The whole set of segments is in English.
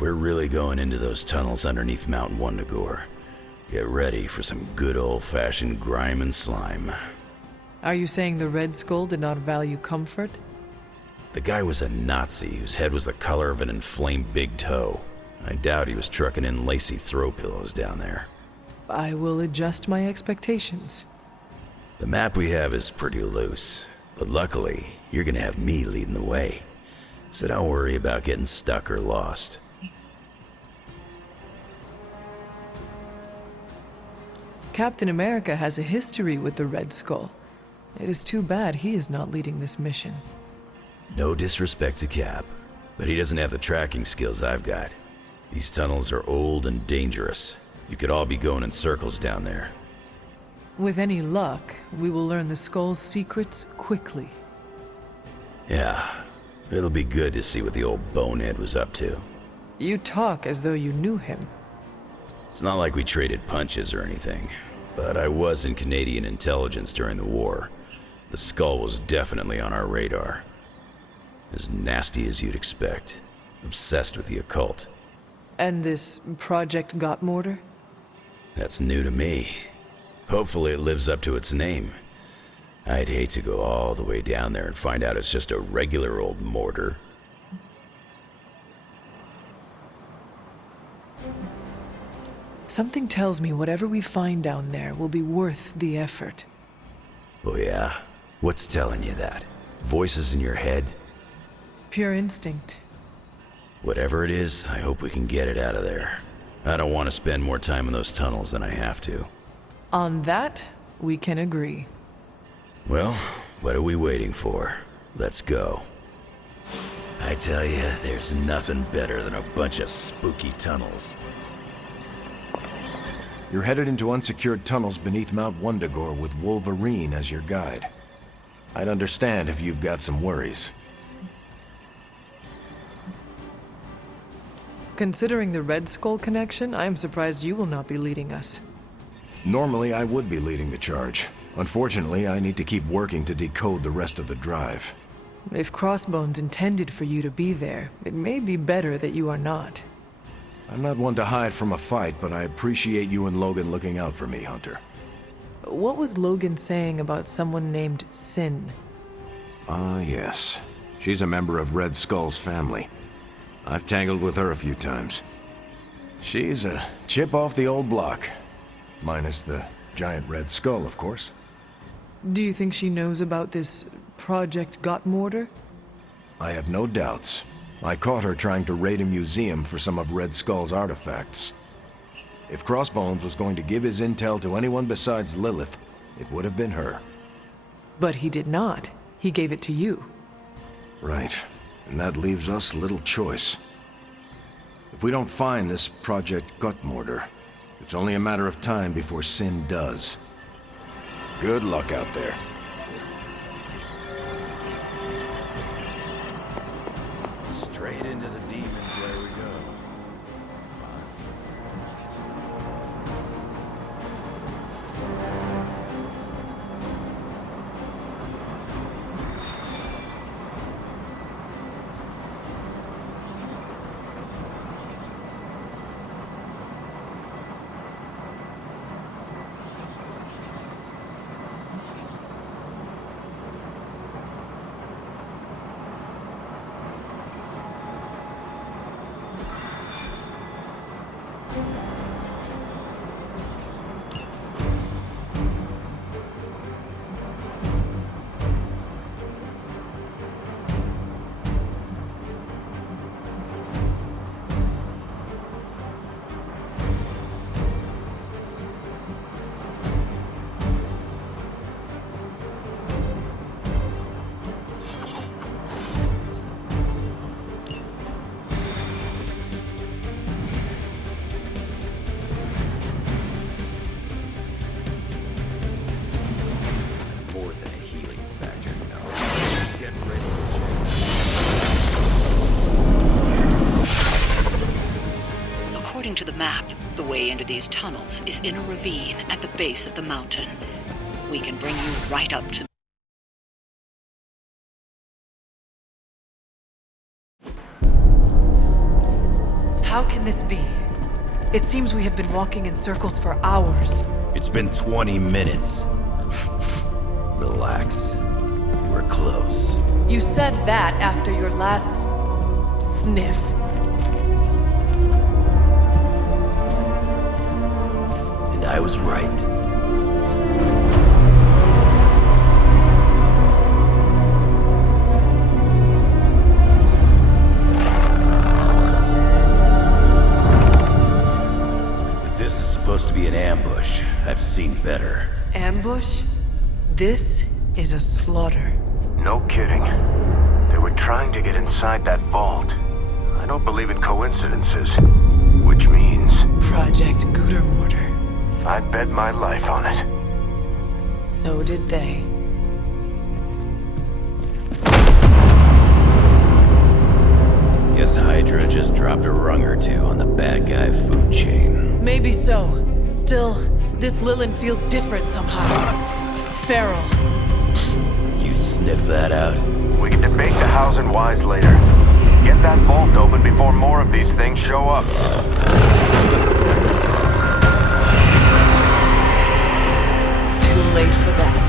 if we're really going into those tunnels underneath Mount Wundagore, get ready for some good old-fashioned grime and slime. Are you saying the Red Skull did not value comfort? The guy was a Nazi whose head was the color of an inflamed big toe. I doubt he was trucking in lacy throw pillows down there. I will adjust my expectations. The map we have is pretty loose, but luckily, you're gonna have me leading the way. So don't worry about getting stuck or lost. Captain America has a history with the Red Skull. It is too bad he is not leading this mission. No disrespect to Cap, but he doesn't have the tracking skills I've got. These tunnels are old and dangerous. You could all be going in circles down there. With any luck, we will learn the Skull's secrets quickly. Yeah, it'll be good to see what the old bonehead was up to. You talk as though you knew him. It's not like we traded punches or anything, but I was in Canadian intelligence during the war. The Skull was definitely on our radar. As nasty as you'd expect. Obsessed with the occult. And this Project Gottmortar? That's new to me. Hopefully it lives up to its name. I'd hate to go all the way down there and find out it's just a regular old mortar. Something tells me whatever we find down there will be worth the effort. Oh yeah? What's telling you that? Voices in your head? Pure instinct. Whatever it is, I hope we can get it out of there. I don't want to spend more time in those tunnels than I have to. On that, we can agree. Well, what are we waiting for? Let's go. I tell you, there's nothing better than a bunch of spooky tunnels. You're headed into unsecured tunnels beneath Mount Wundagore with Wolverine as your guide. I'd understand if you've got some worries. Considering the Red Skull connection, I am surprised you will not be leading us. Normally, I would be leading the charge. Unfortunately, I need to keep working to decode the rest of the drive. If Crossbones intended for you to be there, it may be better that you are not. I'm not one to hide from a fight, but I appreciate you and Logan looking out for me, Hunter. What was Logan saying about someone named Sin? Ah, yes. She's a member of Red Skull's family. I've tangled with her a few times. She's a chip off the old block. Minus the giant Red Skull, of course. Do you think she knows about this Project Gottmortar? I have no doubts. I caught her trying to raid a museum for some of Red Skull's artifacts. If Crossbones was going to give his intel to anyone besides Lilith, it would have been her. But he did not. He gave it to you. Right. And that leaves us little choice. If we don't find this Project Gottmortar, it's only a matter of time before Sin does. Good luck out there. Straight into the demons, there we go. According to the map, the way into these tunnels is in a ravine at the base of the mountain. We can bring you right up to How can this be? It seems we have been walking in circles for hours. It's been 20 minutes. Relax. We're close. You said that after your last... sniff. And I was right. If this is supposed to be an ambush, I've seen better. Ambush? This is a slaughter. No kidding. They were trying to get inside that vault. I don't believe in coincidences. Which means... Project Gutermortar. I'd bet my life on it. So did they. Guess Hydra just dropped a rung or two on the bad guy food chain. Maybe so. Still, this Lilin feels different somehow. Feral. You sniff that out? We can debate the hows and whys later. Get that vault open before more of these things show up. Too late for that.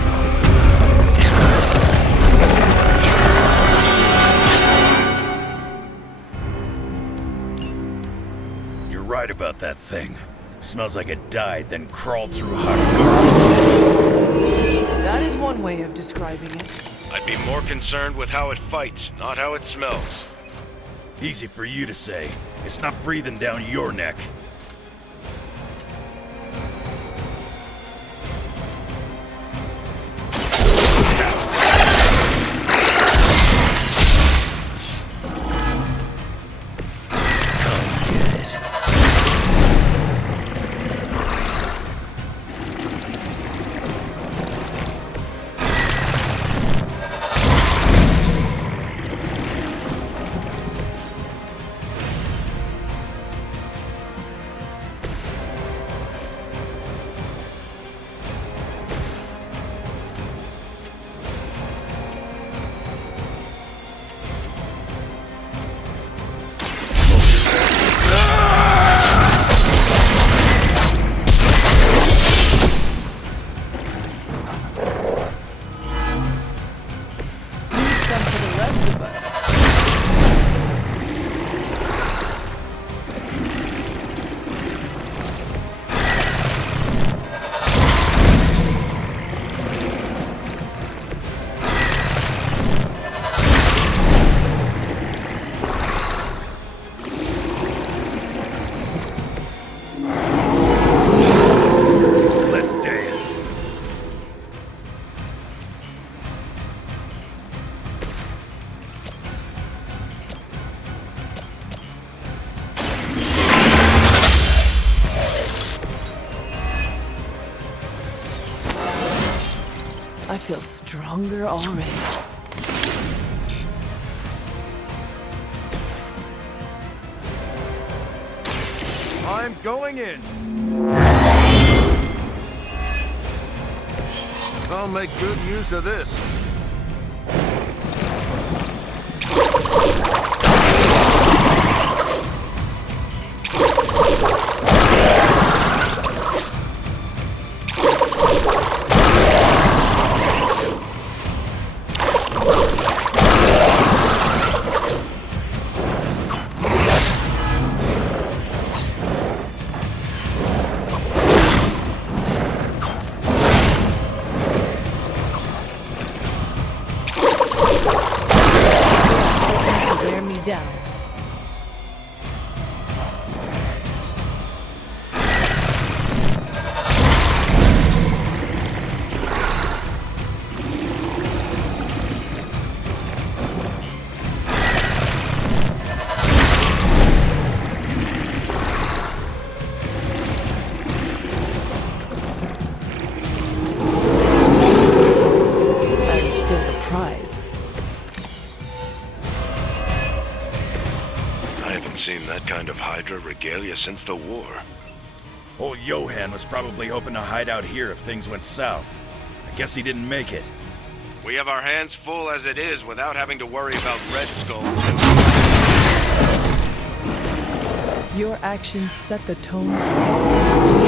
You're right about that thing. Smells like it died, then crawled through hot garbage. That is one way of describing it. I'd be more concerned with how it fights, not how it smells. Easy for you to say. It's not breathing down your neck. I feel stronger already. I'm going in. I'll make good use of this. Wear me down. I'm still the prize. I haven't seen that kind of Hydra regalia since the war. Old Johan was probably hoping to hide out here if things went south. I guess he didn't make it. We have our hands full as it is without having to worry about Red Skull. Your actions set the tone for all of us.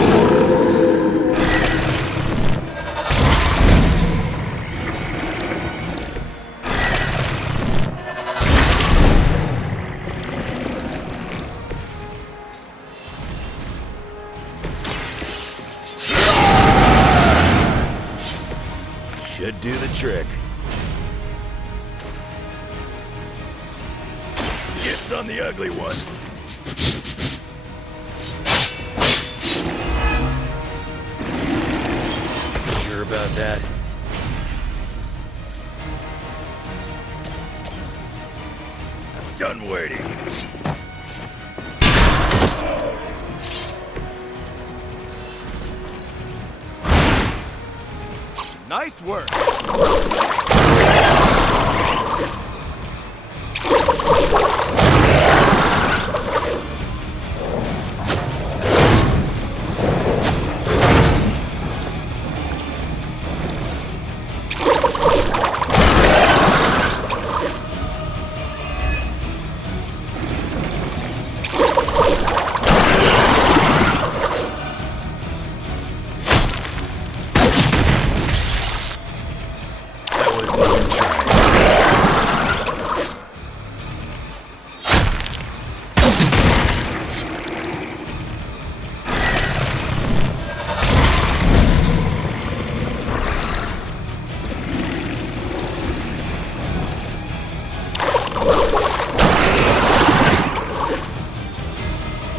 Should do the trick. Gets on the ugly one. Sure about that? I'm done waiting. Nice work.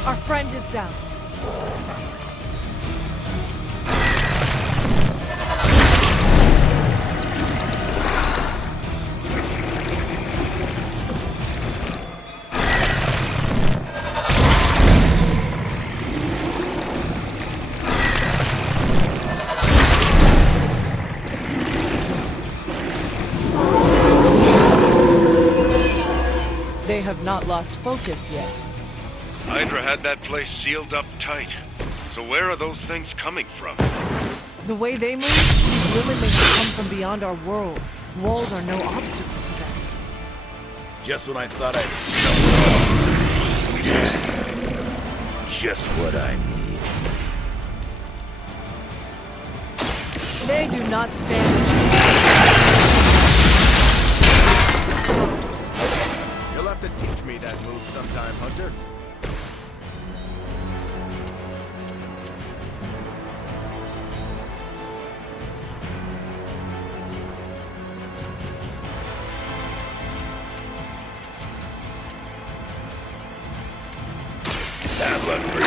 Our friend is down. They have not lost focus yet. Hydra had that place sealed up tight. So where are those things coming from? The way they move, these women may have come from beyond our world. Walls are no obstacle to them. Just when I thought I'd just what I need. They do not stand a chance. You'll have to teach me that move sometime, Hunter. Bad luck for you.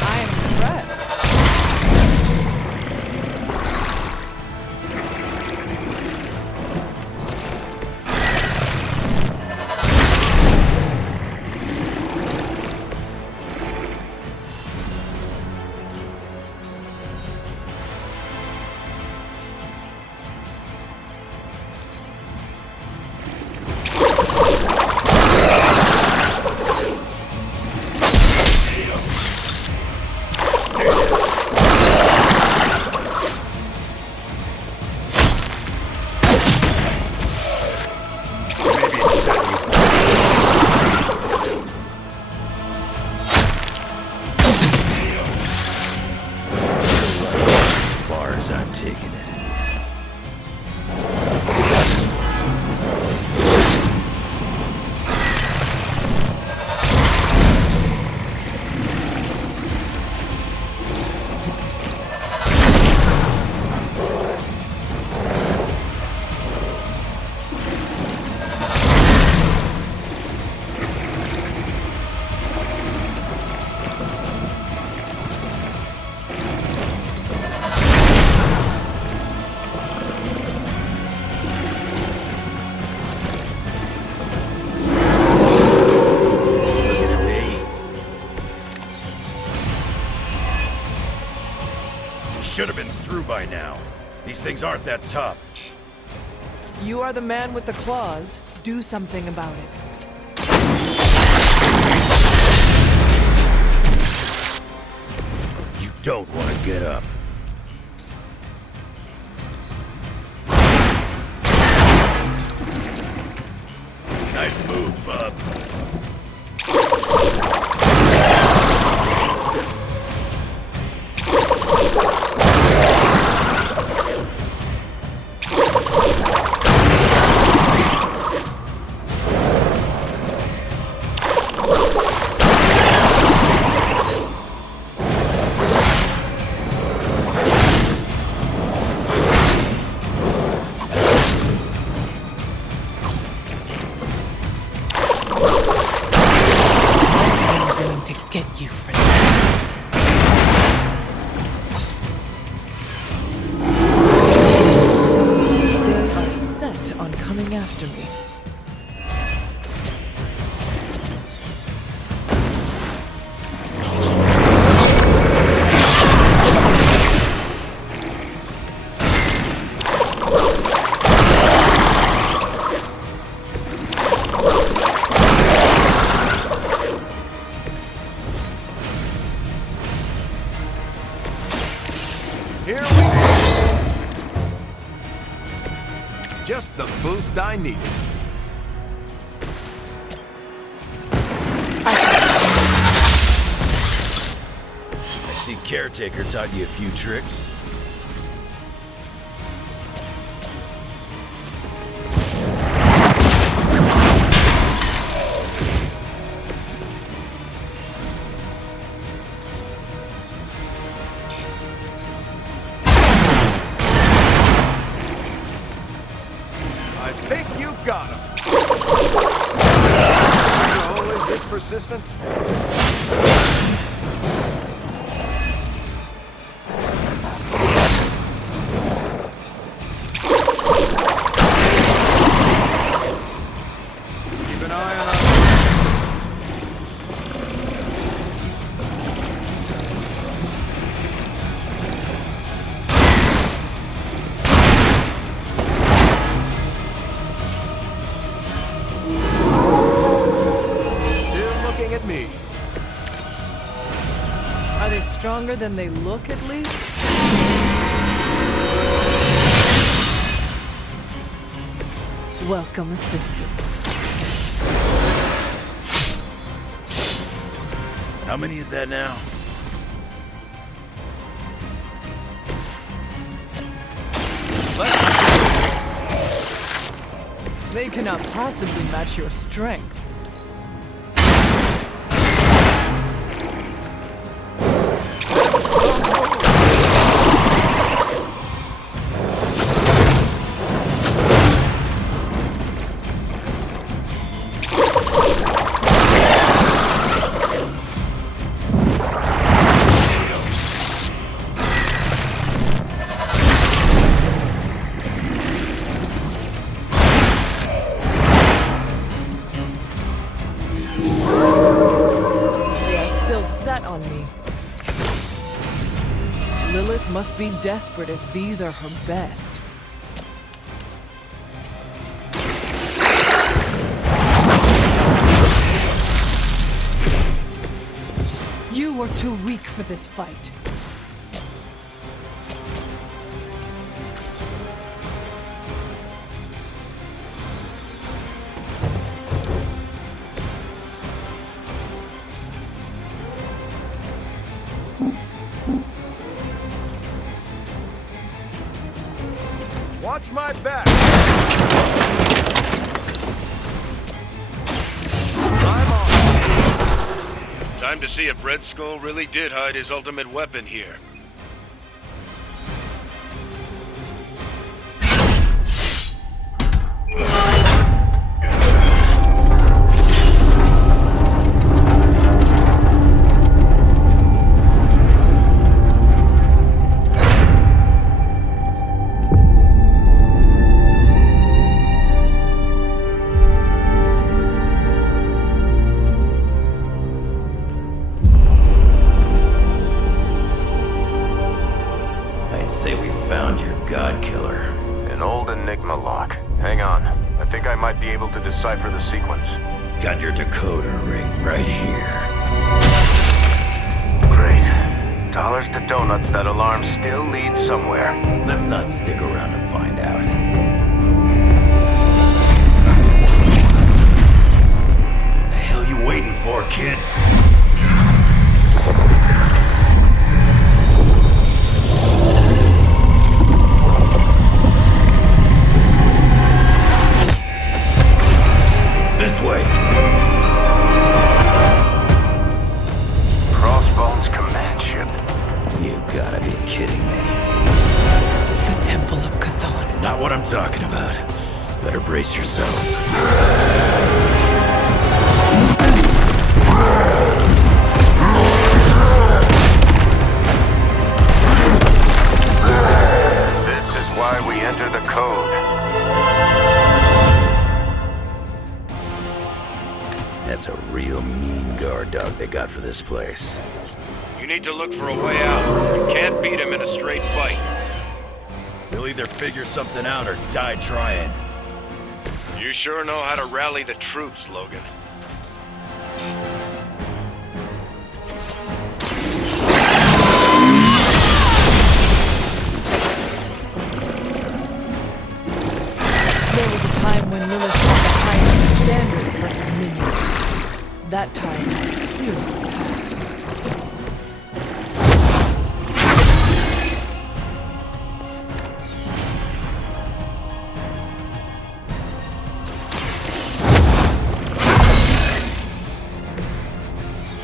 I am impressed. I'm taking it. Should have been through by now. These things aren't that tough. You are the man with the claws. Do something about it. You don't want to get up. Nice move, bub. Get you for that. They are set on coming after me. Here we go. Just the boost I needed. I see Caretaker taught you a few tricks. I think you got him. You're always this persistent? Keep an eye on us. At me. Are they stronger than they look, at least? Welcome assistance. How many is that now? They cannot possibly match your strength. On me. Lilith must be desperate if these are her best. You were too weak for this fight. Watch my back. I'm on. Time to see if Red Skull really did hide his ultimate weapon here. Hang on. I think I might be able to decipher the sequence. Got your decoder ring right here. Great. Dollars to donuts, that alarm still leads somewhere. Let's not stick around to find out. waiting for, kid? This way. Crossbones command ship. You gotta be kidding me. The Temple of Chthon. Not what I'm talking about. Better brace yourselves. This is why we enter the code. That's a real mean guard dog they got for this place. You need to look for a way out. You can't beat him in a straight fight. They'll either figure something out or die trying. You sure know how to rally the troops, Logan. There was a time when Lilith had the highest standards for her minions. That time has clearly passed.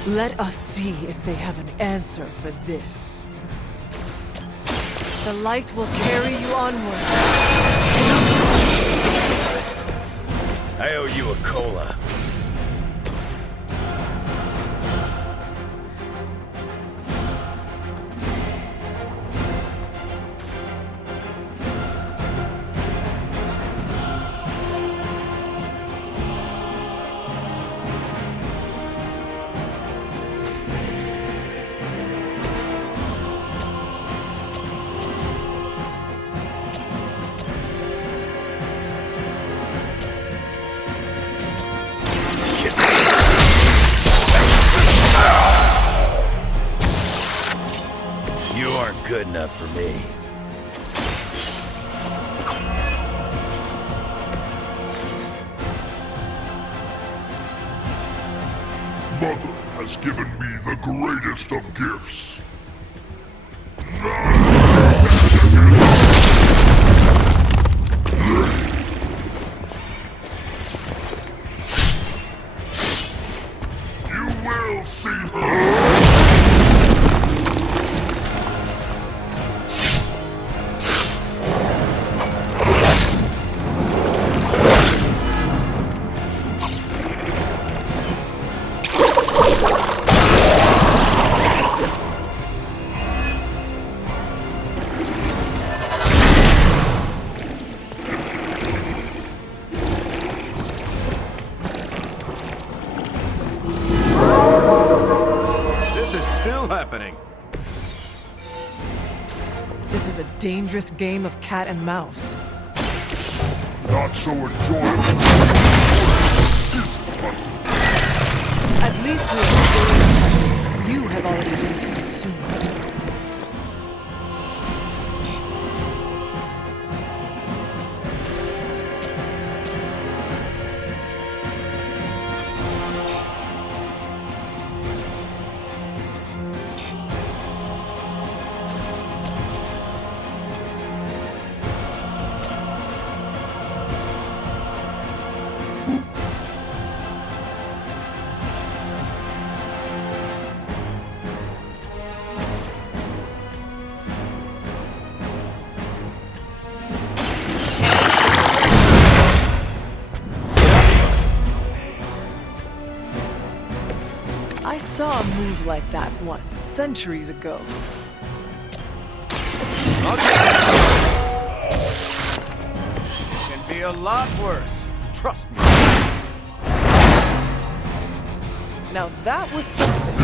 Let us see if they have an answer for this. The light will carry you onward. I owe you a cola. You aren't good enough for me. Mother has given me the greatest of gifts. You will see her. This is still happening. This is a dangerous game of cat and mouse. Not so enjoyable. Is it? At least we are still in the fight. You have already been consumed. I saw a move like that once, centuries ago. It can be a lot worse. Trust me. Now that was something.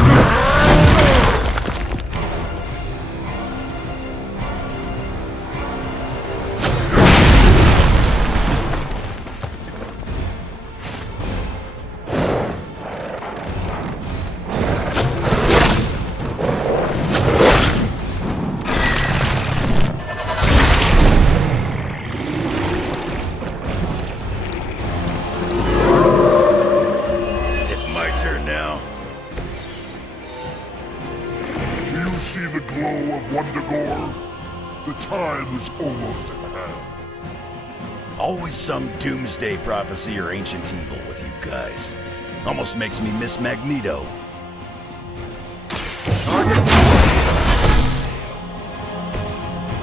Is it my turn of Wundagore? The time is almost at hand. Always some doomsday prophecy or ancient evil with you guys. Almost makes me miss Magneto.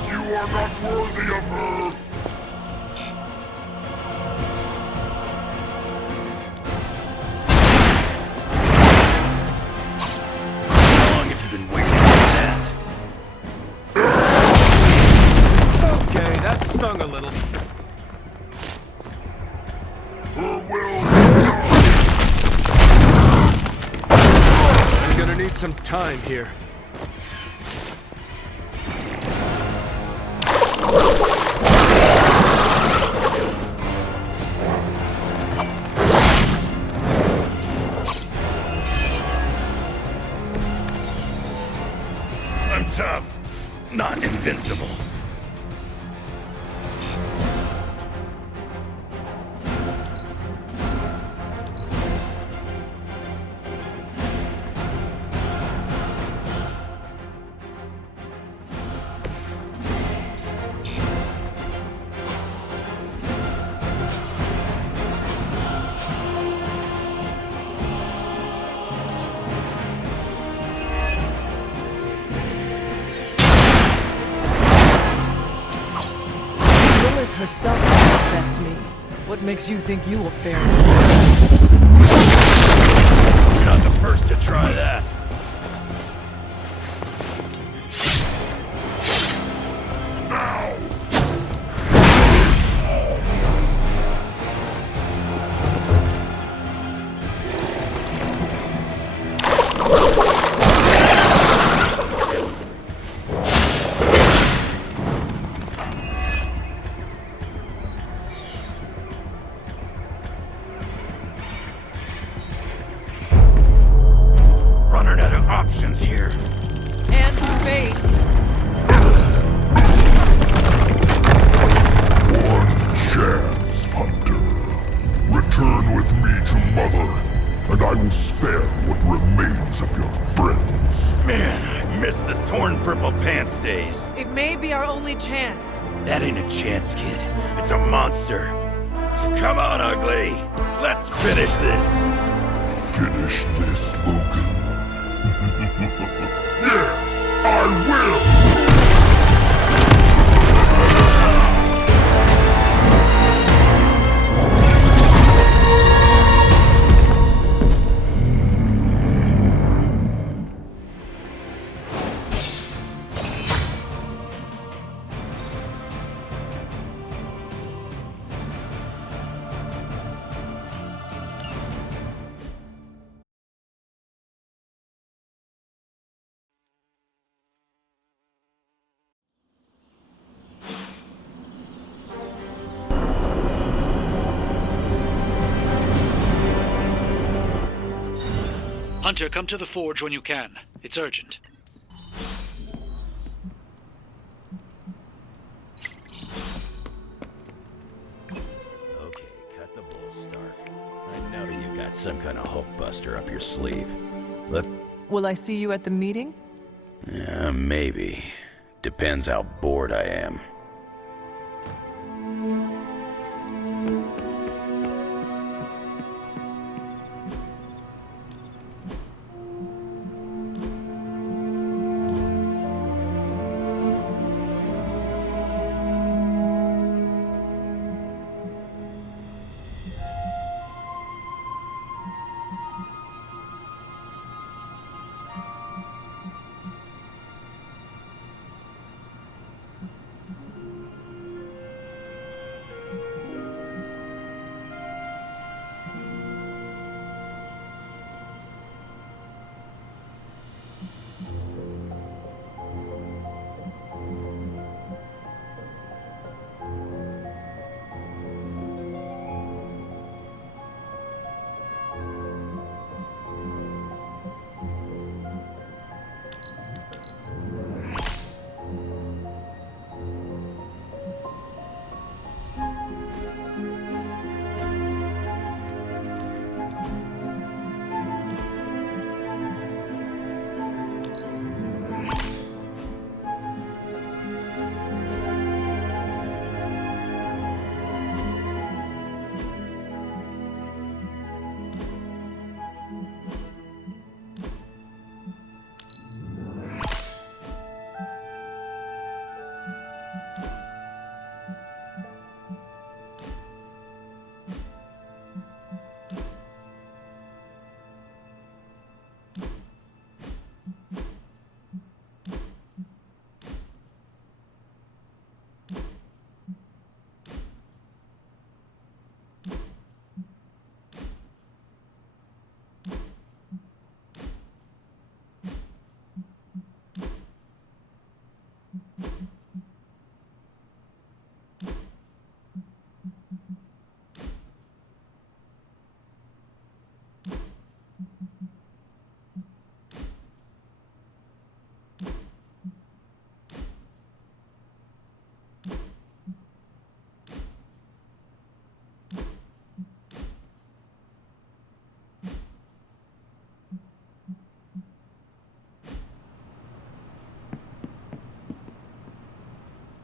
You are not worthy of her! How long have you been waiting for that? Okay, that stung a little. Her will I'm gonna need some time here. I'm tough, not invincible. Lilith herself manifest me. What makes you think you will fare? You're not the first to try that. Running out of options here. And space. one chance, Hunter. Return with me to Mother, and I will spare what remains of your friends. Man, I miss the torn purple pants days. It may be our only chance. That ain't a chance, kid. It's a monster. So come on, ugly. Let's finish this. Finish this, Logan. Yes, I will! Hunter, come to the forge when you can. It's urgent. Okay, cut the bull, Stark. I know you got some kind of Hulkbuster up your sleeve. Will I see you at the meeting? Maybe. Depends how bored I am.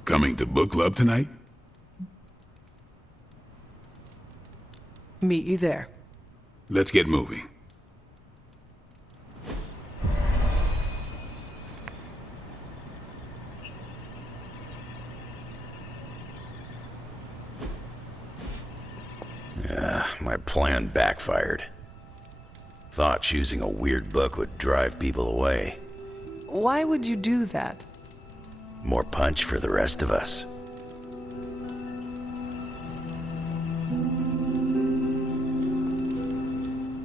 Coming to book club tonight? Meet you there. Let's get moving. My plan backfired. Thought choosing a weird book would drive people away. Why would you do that? More punch for the rest of us.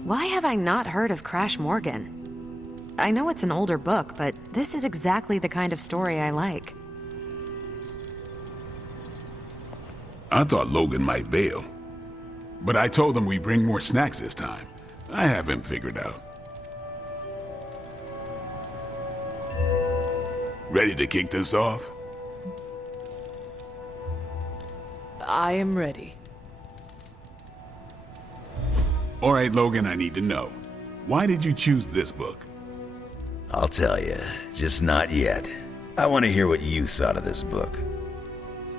Why have I not heard of Crash Morgan? I know it's an older book, but this is exactly the kind of story I like. I thought Logan might bail. But I told him we'd bring more snacks this time. I have him figured out. Ready to kick this off? I am ready. All right, Logan, I need to know. Why did you choose this book? I'll tell you, just not yet. I want to hear what you thought of this book.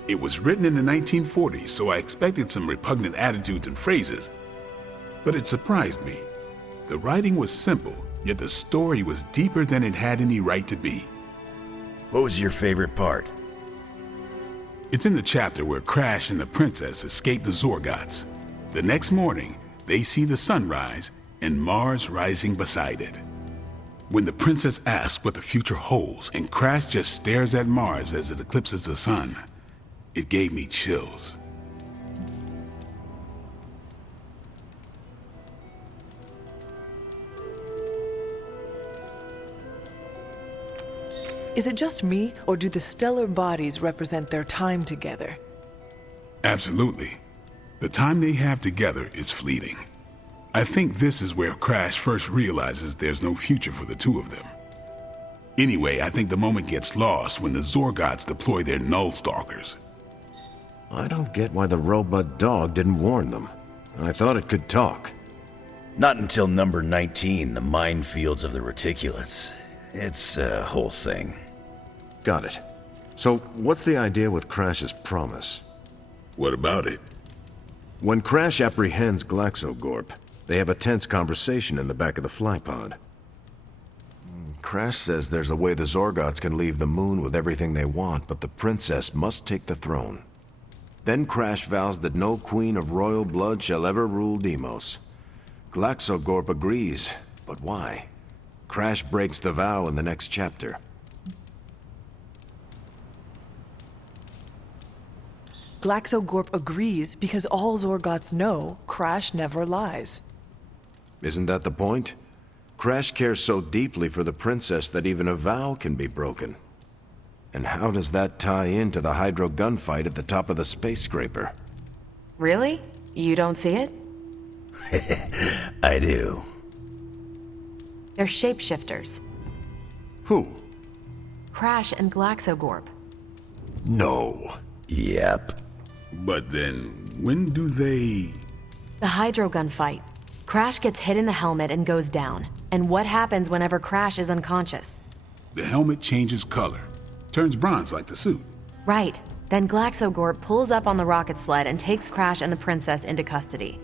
It was written in the 1940s, so I expected some repugnant attitudes and phrases. But it surprised me. The writing was simple, yet the story was deeper than it had any right to be. What was your favorite part? It's in the chapter where Crash and the princess escape the Zorgots. The next morning, they see the sun rise and Mars rising beside it. When the princess asks what the future holds and Crash just stares at Mars as it eclipses the sun, it gave me chills. Is it just me, or do the stellar bodies represent their time together? Absolutely. The time they have together is fleeting. I think this is where Crash first realizes there's no future for the two of them. Anyway, I think the moment gets lost when the Zorgots deploy their Null Stalkers. I don't get why the robot dog didn't warn them. I thought it could talk. Not until number 19, the minefields of the reticulates. It's a whole thing. Got it. So, what's the idea with Crash's promise? What about it? When Crash apprehends Glaxogorp, they have a tense conversation in the back of the flypod. Crash says there's a way the Zorgots can leave the moon with everything they want, but the princess must take the throne. Then Crash vows that no queen of royal blood shall ever rule Deimos. Glaxogorp agrees, but why? Crash breaks the vow in the next chapter. Glaxogorp agrees because all Zorgots know Crash never lies. Isn't that the point? Crash cares so deeply for the princess that even a vow can be broken. And how does that tie into the Hydro gunfight at the top of the space scraper? Really? You don't see it? I do. They're shapeshifters. Who? Crash and Glaxogorp. No. Yep. But then, when do they... The Hydro gunfight. Crash gets hit in the helmet and goes down. And what happens whenever Crash is unconscious? The helmet changes color. Turns bronze like the suit. Right. Then Glaxogorp pulls up on the rocket sled and takes Crash and the princess into custody.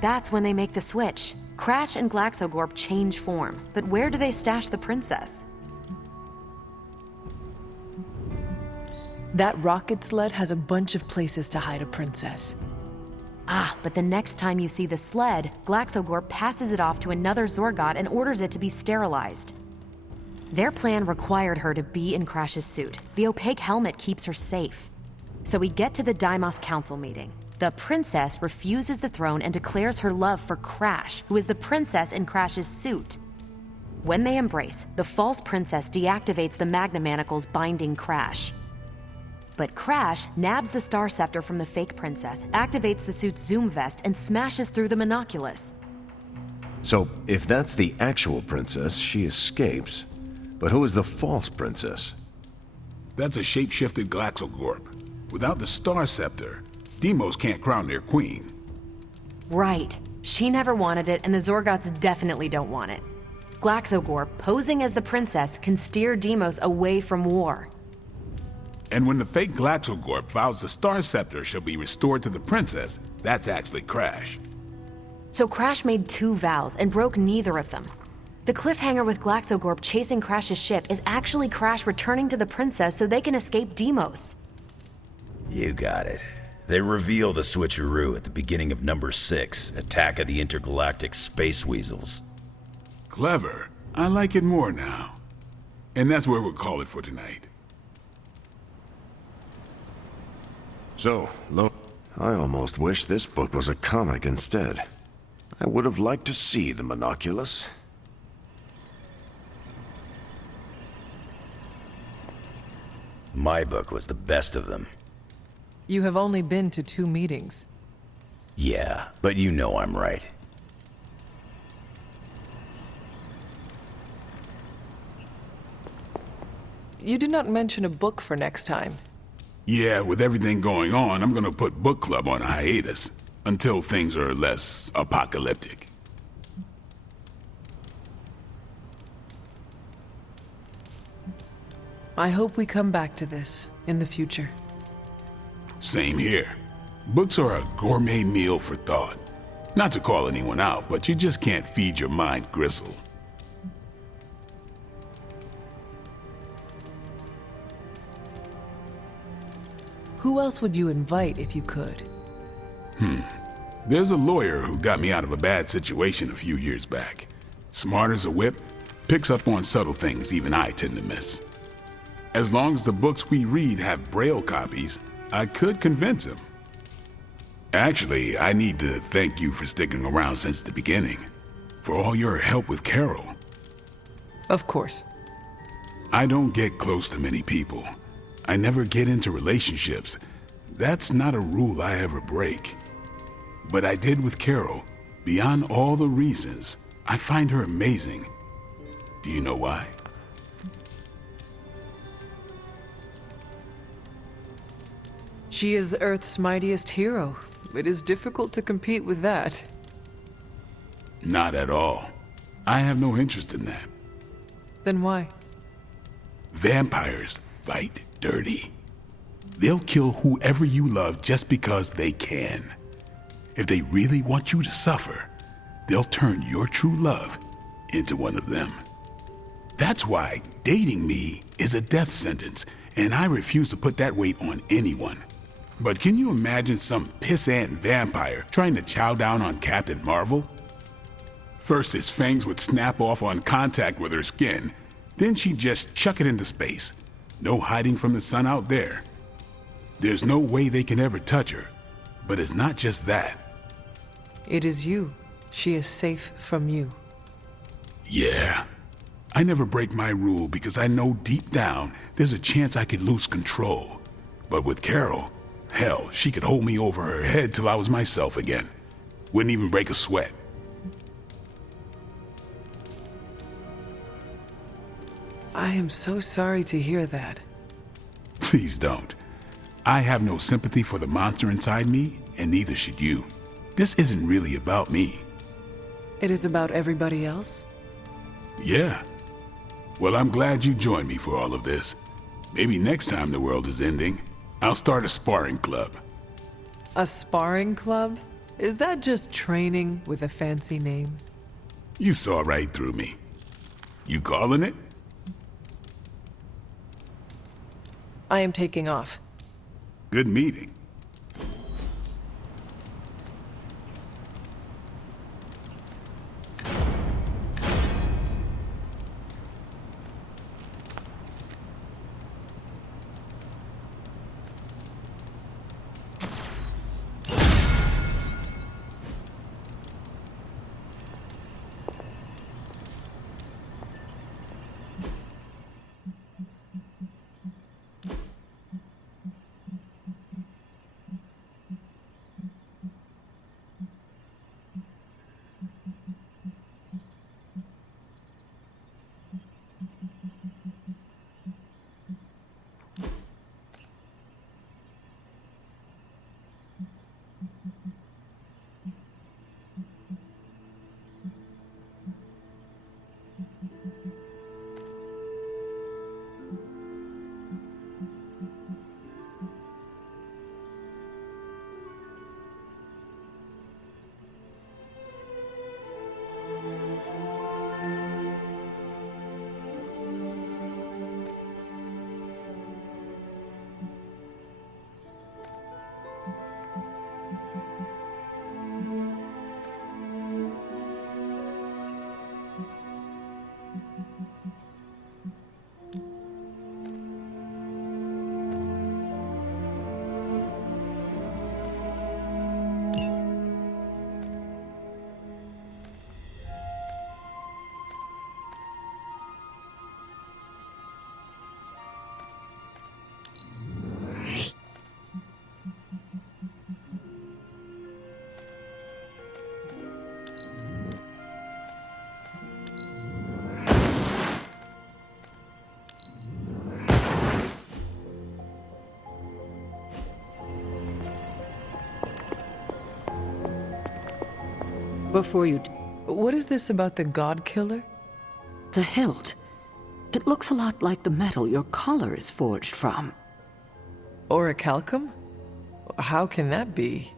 That's when they make the switch. Crash and Glaxogorp change form, but where do they stash the princess? That rocket sled has a bunch of places to hide a princess. Ah, but the next time you see the sled, Glaxogorp passes it off to another Zorgot and orders it to be sterilized. Their plan required her to be in Crash's suit. The opaque helmet keeps her safe. So we get to the Deimos Council meeting. The princess refuses the throne and declares her love for Crash, who is the princess in Crash's suit. When they embrace, the false princess deactivates the Magna Manacle's binding Crash. But Crash nabs the Star Scepter from the fake princess, activates the suit's Zoom vest, and smashes through the monoculus. So, if that's the actual princess, she escapes. But who is the false princess? That's a shape-shifted Glaxogorp. Without the Star Scepter, Deimos can't crown their queen. Right. She never wanted it, and the Zorgots definitely don't want it. Glaxogorp, posing as the princess, can steer Deimos away from war. And when the fake Glaxogorp vows the Star Scepter shall be restored to the princess, that's actually Crash. So Crash made 2 vows and broke neither of them. The cliffhanger with Glaxogorp chasing Crash's ship is actually Crash returning to the princess so they can escape Deimos. You got it. They reveal the switcheroo at the beginning of number 6, Attack of the Intergalactic Space Weasels. Clever. I like it more now. And that's where we'll call it for tonight. So, I almost wish this book was a comic instead. I would have liked to see the monoculus. My book was the best of them. You have only been to 2 meetings. Yeah, but you know I'm right. You did not mention a book for next time. Yeah, with everything going on, I'm gonna put book club on a hiatus until things are less apocalyptic. I hope we come back to this in the future. Same here. Books are a gourmet meal for thought. Not to call anyone out, but you just can't feed your mind gristle. Who else would you invite if you could? There's a lawyer who got me out of a bad situation a few years back. Smart as a whip, picks up on subtle things even I tend to miss. As long as the books we read have Braille copies, I could convince him. Actually, I need to thank you for sticking around since the beginning, for all your help with Carol. Of course. I don't get close to many people. I never get into relationships. That's not a rule I ever break. But I did with Carol. Beyond all the reasons, I find her amazing. Do you know why? She is Earth's mightiest hero. It is difficult to compete with that. Not at all. I have no interest in that. Then why? Vampires fight dirty. They'll kill whoever you love just because they can. If they really want you to suffer, they'll turn your true love into one of them. That's why dating me is a death sentence, and I refuse to put that weight on anyone. But can you imagine some pissant vampire trying to chow down on Captain Marvel? First, his fangs would snap off on contact with her skin. Then she'd just chuck it into space. No hiding from the sun out there. There's no way they can ever touch her. But it's not just that. It is you. She is safe from you. Yeah. I never break my rule because I know deep down there's a chance I could lose control. But with Carol, hell, she could hold me over her head till I was myself again. Wouldn't even break a sweat. I am so sorry to hear that. Please don't. I have no sympathy for the monster inside me, and neither should you. This isn't really about me. It is about everybody else? Yeah. Well, I'm glad you joined me for all of this. Maybe next time the world is ending, I'll start a sparring club. A sparring club? Is that just training with a fancy name? You saw right through me. You calling it? I am taking off. Good meeting. before you... What is this about the God Killer? The hilt. It looks a lot like the metal your collar is forged from. Orichalcum? How can that be?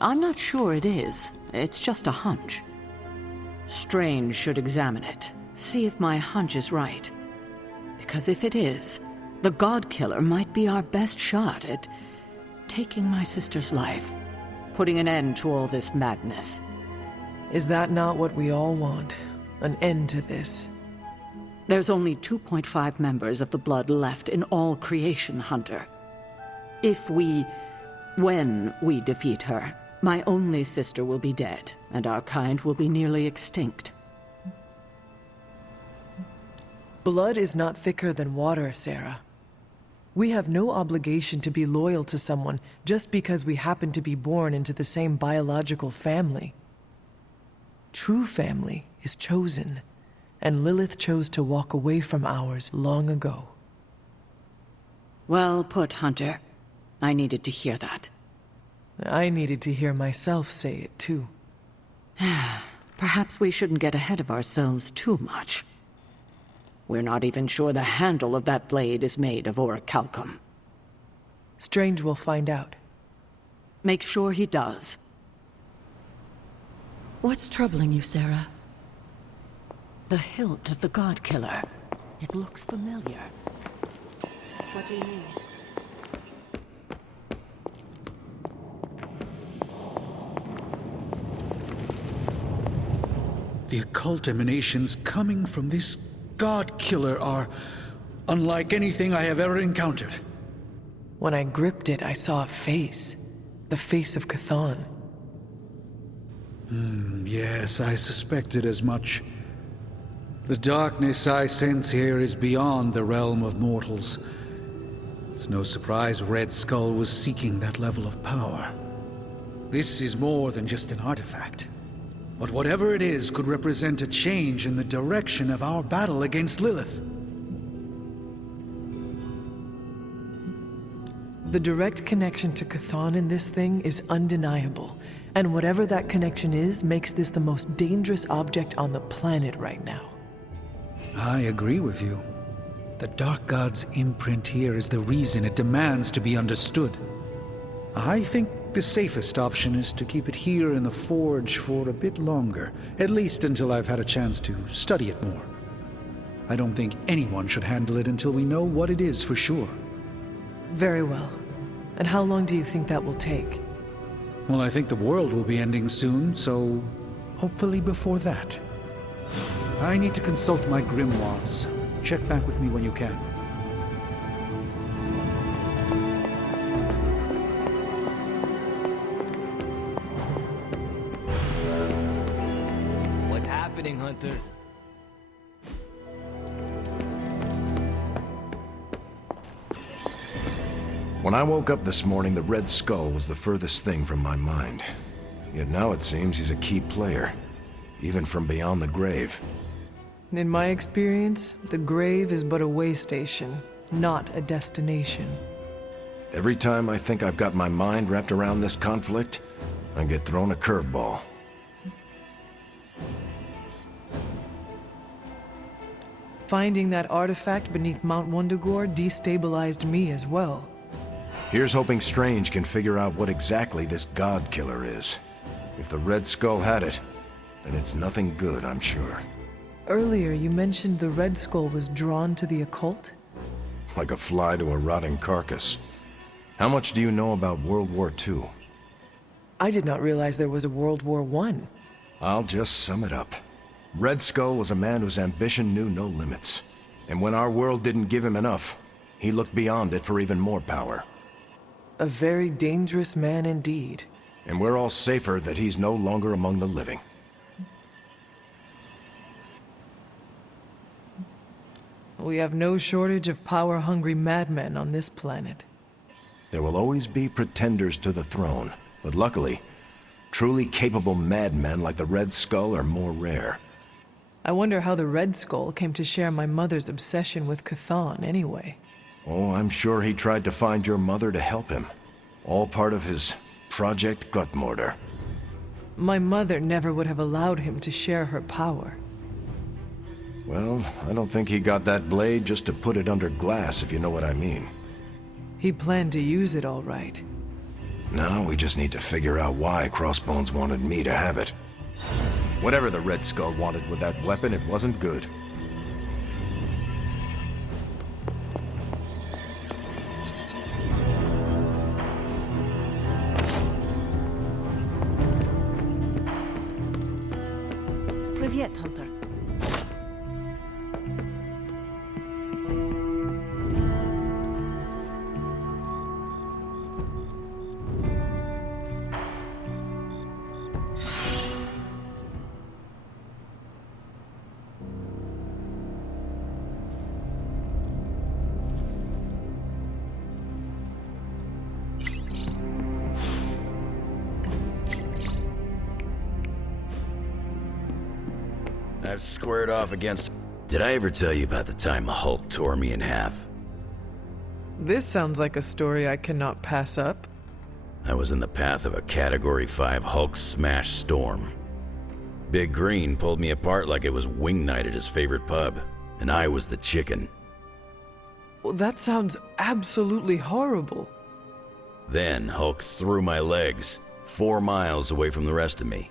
I'm not sure it is. It's just a hunch. Strange should examine it, see if my hunch is right. Because if it is, the God Killer might be our best shot at taking my sister's life, putting an end to all this madness. Is that not what we all want? An end to this? There's only 2.5 members of the Blood left in all creation, Hunter. When we defeat her, my only sister will be dead, and our kind will be nearly extinct. Blood is not thicker than water, Sarah. We have no obligation to be loyal to someone just because we happen to be born into the same biological family. True family is chosen, and Lilith chose to walk away from ours long ago. Well put, Hunter. I needed to hear that. I needed to hear myself say it, too. Perhaps we shouldn't get ahead of ourselves too much. We're not even sure the handle of that blade is made of orichalcum. Strange will find out. Make sure he does. What's troubling you, Sarah? The hilt of the God Killer. It looks familiar. What do you mean? The occult emanations coming from this God Killer are unlike anything I have ever encountered. When I gripped it, I saw a face. The face of Chthon. Yes, I suspected as much. The darkness I sense here is beyond the realm of mortals. It's no surprise Red Skull was seeking that level of power. This is more than just an artifact. But whatever it is could represent a change in the direction of our battle against Lilith. The direct connection to Chthon in this thing is undeniable, and whatever that connection is makes this the most dangerous object on the planet right now. I agree with you. The Dark God's imprint here is the reason it demands to be understood. I think the safest option is to keep it here in the forge for a bit longer, at least until I've had a chance to study it more. I don't think anyone should handle it until we know what it is for sure. Very well. And how long do you think that will take? Well, I think the world will be ending soon, so hopefully before that. I need to consult my grimoires. Check back with me when you can. What's happening, Hunter? When I woke up this morning, the Red Skull was the furthest thing from my mind. Yet now it seems he's a key player, even from beyond the grave. In my experience, the grave is but a way station, not a destination. Every time I think I've got my mind wrapped around this conflict, I get thrown a curveball. Finding that artifact beneath Mount Wundagore destabilized me as well. Here's hoping Strange can figure out what exactly this God Killer is. If the Red Skull had it, then it's nothing good, I'm sure. Earlier, you mentioned the Red Skull was drawn to the occult? Like a fly to a rotting carcass. How much do you know about World War II? I did not realize there was a World War I. I'll just sum it up. Red Skull was a man whose ambition knew no limits. And when our world didn't give him enough, he looked beyond it for even more power. A very dangerous man indeed. And we're all safer that he's no longer among the living. We have no shortage of power-hungry madmen on this planet. There will always be pretenders to the throne, but luckily, truly capable madmen like the Red Skull are more rare. I wonder how the Red Skull came to share my mother's obsession with Chthon anyway. Oh, I'm sure he tried to find your mother to help him. All part of his Project Gutmortar. My mother never would have allowed him to share her power. Well, I don't think he got that blade just to put it under glass, if you know what I mean. He planned to use it all right. Now we just need to figure out why Crossbones wanted me to have it. Whatever the Red Skull wanted with that weapon, it wasn't good. Привет, Hunter. I've squared off against... Did I ever tell you about the time the Hulk tore me in half? This sounds like a story I cannot pass up. I was in the path of a Category 5 Hulk smash storm. Big Green pulled me apart like it was wing night at his favorite pub, and I was the chicken. Well, that sounds absolutely horrible. Then Hulk threw my legs 4 miles away from the rest of me.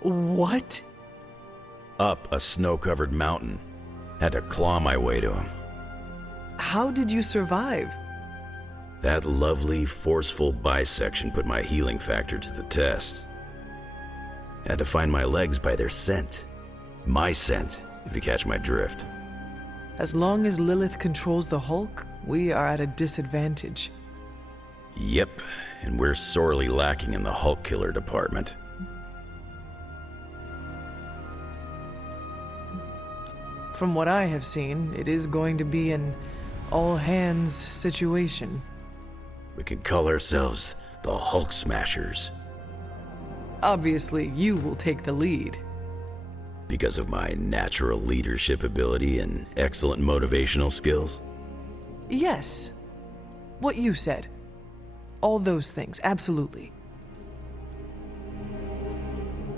What? Up a snow-covered mountain. Had to claw my way to him. How did you survive? That lovely, forceful bisection put my healing factor to the test. Had to find my legs by their scent. My scent, if you catch my drift. As long as Lilith controls the Hulk, we are at a disadvantage. Yep, and we're sorely lacking in the Hulk killer department. From what I have seen, it is going to be an all-hands situation. We can call ourselves the Hulk Smashers. Obviously, you will take the lead. Because of my natural leadership ability and excellent motivational skills? Yes. What you said. All those things, absolutely.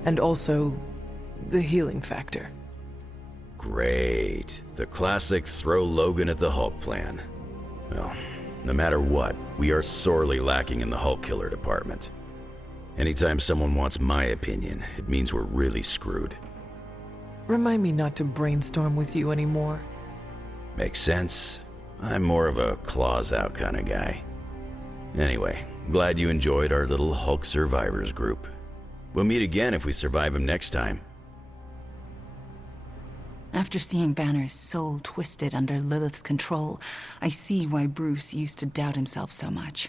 And also, the healing factor. Great. The classic throw Logan at the Hulk plan. Well, no matter what, we are sorely lacking in the Hulk killer department. Anytime someone wants my opinion, it means we're really screwed. Remind me not to brainstorm with you anymore. Makes sense. I'm more of a claws out kind of guy. Anyway, glad you enjoyed our little Hulk survivors group. We'll meet again if we survive him next time. After seeing Banner's soul twisted under Lilith's control, I see why Bruce used to doubt himself so much.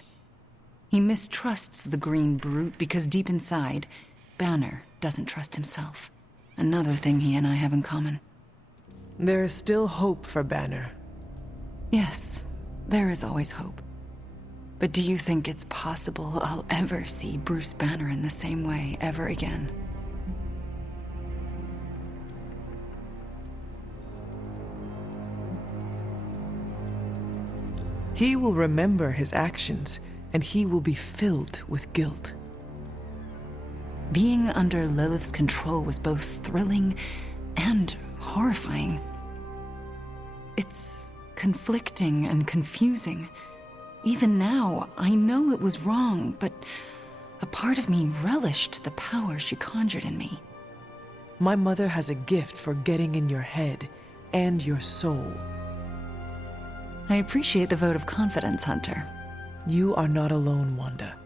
He mistrusts the green brute because deep inside, Banner doesn't trust himself. Another thing he and I have in common. There is still hope for Banner. Yes, there is always hope. But do you think it's possible I'll ever see Bruce Banner in the same way ever again? He will remember his actions, and he will be filled with guilt. Being under Lilith's control was both thrilling and horrifying. It's conflicting and confusing. Even now, I know it was wrong, but a part of me relished the power she conjured in me. My mother has a gift for getting in your head and your soul. I appreciate the vote of confidence, Hunter. You are not alone, Wanda.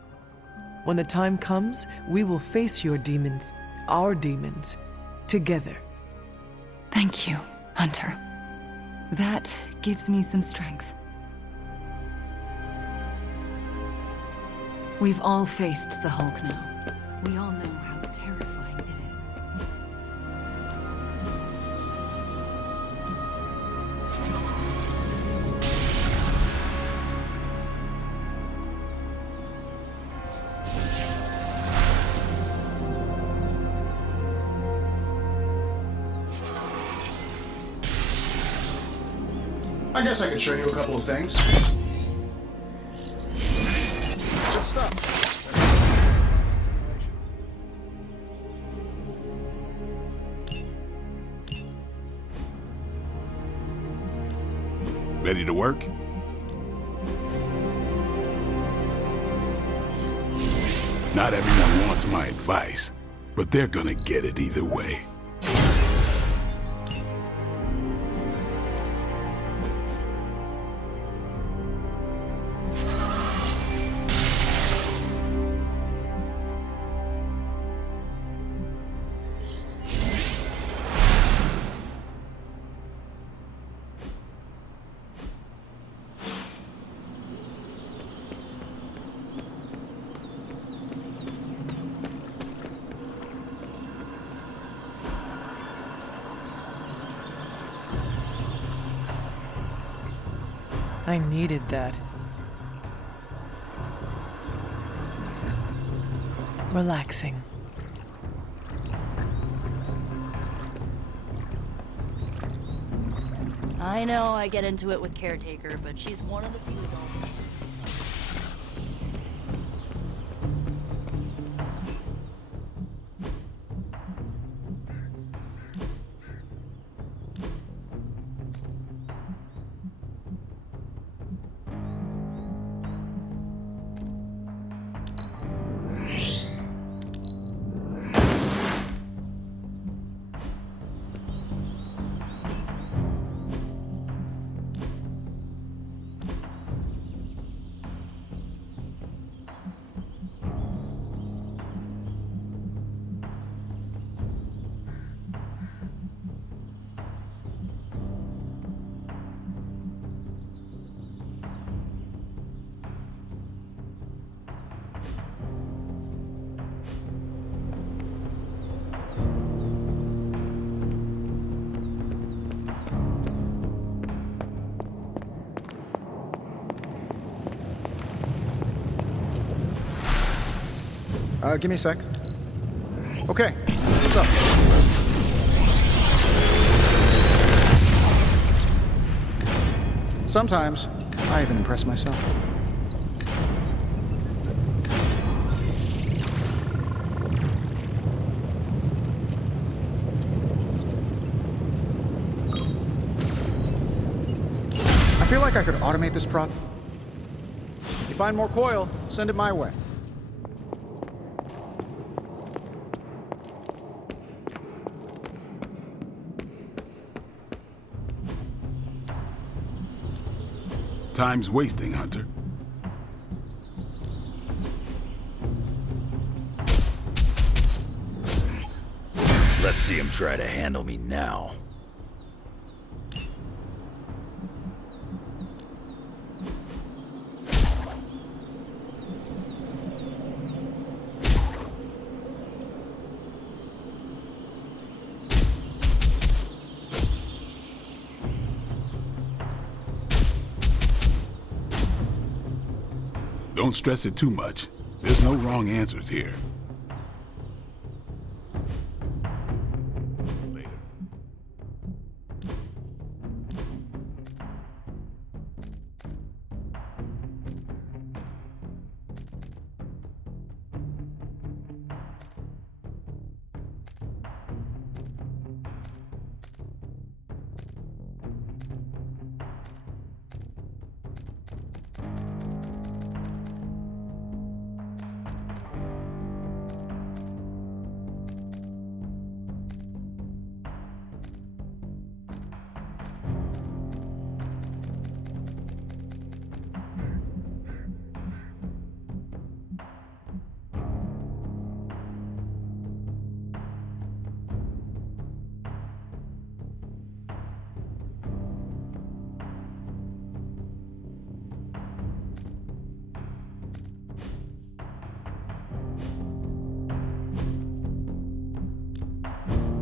When the time comes, we will face your demons, our demons, together. Thank you, Hunter. That gives me some strength. We've all faced the Hulk now. We all know how terrifying it is. I guess I could show you a couple of things. Good stuff. Ready to work? Not everyone wants my advice, but they're gonna get it either way. I needed that. Relaxing. I know I get into it with Caretaker, but she's one of the few adults. Give me a sec. Okay, what's up? Sometimes, I even impress myself. I feel like I could automate this prop. If you find more coil, send it my way. Time's wasting, Hunter. Let's see him try to handle me now. Don't stress it too much. There's no wrong answers here.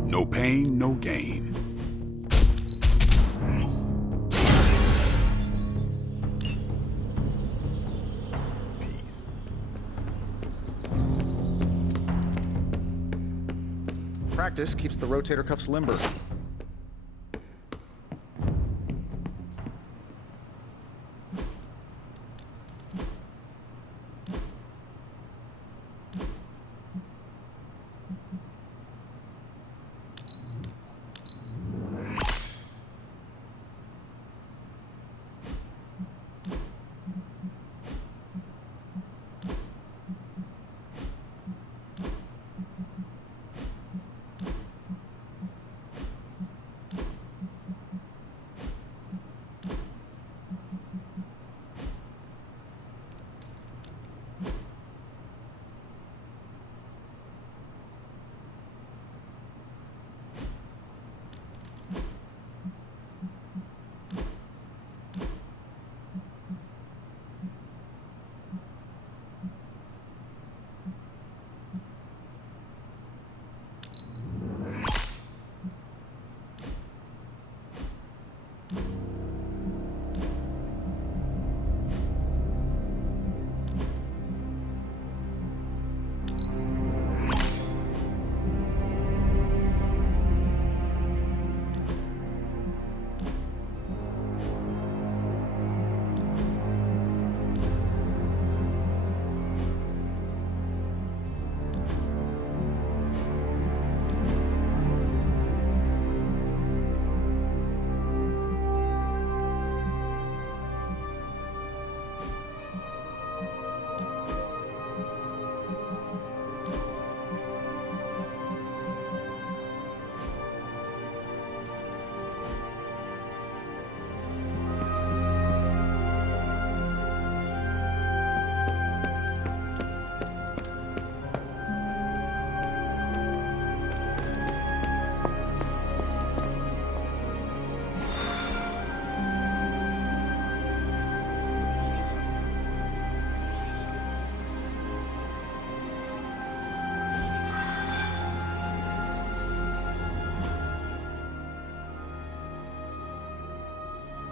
No pain, no gain. Practice keeps the rotator cuffs limber.